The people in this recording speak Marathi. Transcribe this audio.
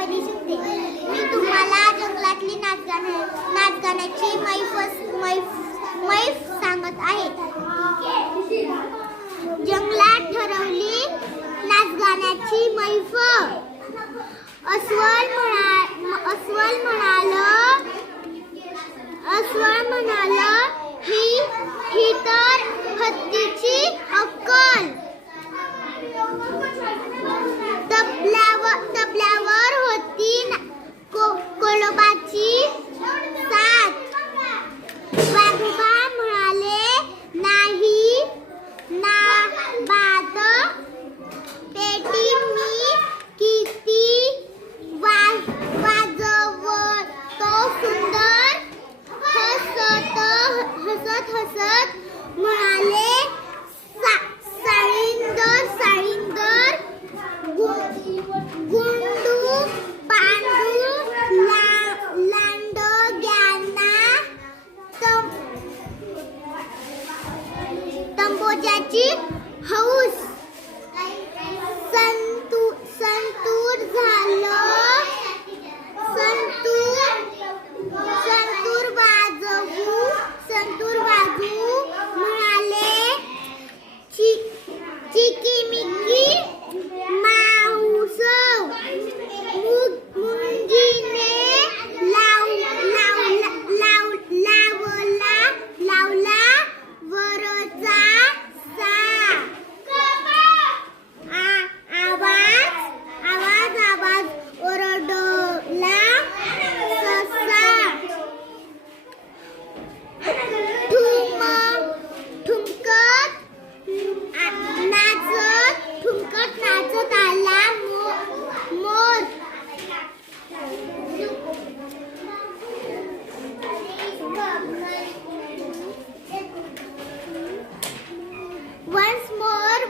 पहिली शिकते. मी तुम्हाला जंगलातली नाचगाण्याची मैफ सांगत आहे. जंगलात ठरवली नाचगाण्याची मैफ. अस्वल म्हणाल ही तर हत्तीची अक्कल. तबल्यावर होती कोलोबाची साथ. वाघोबा म्हणाले नाही ना बाद पेटी मी किती वाजवतो सुंदर. हसत म्हणाले साळींदर गुंडू पांडू लांडग्यांना तंबोजाची हौस. संतूर वाजवू म्हणाले चिकीमिकी माऊस. मुंजीने लावला वरचा सा. आवाज ओरडला ससा. ठुमकत नाचत आला मोर. Once more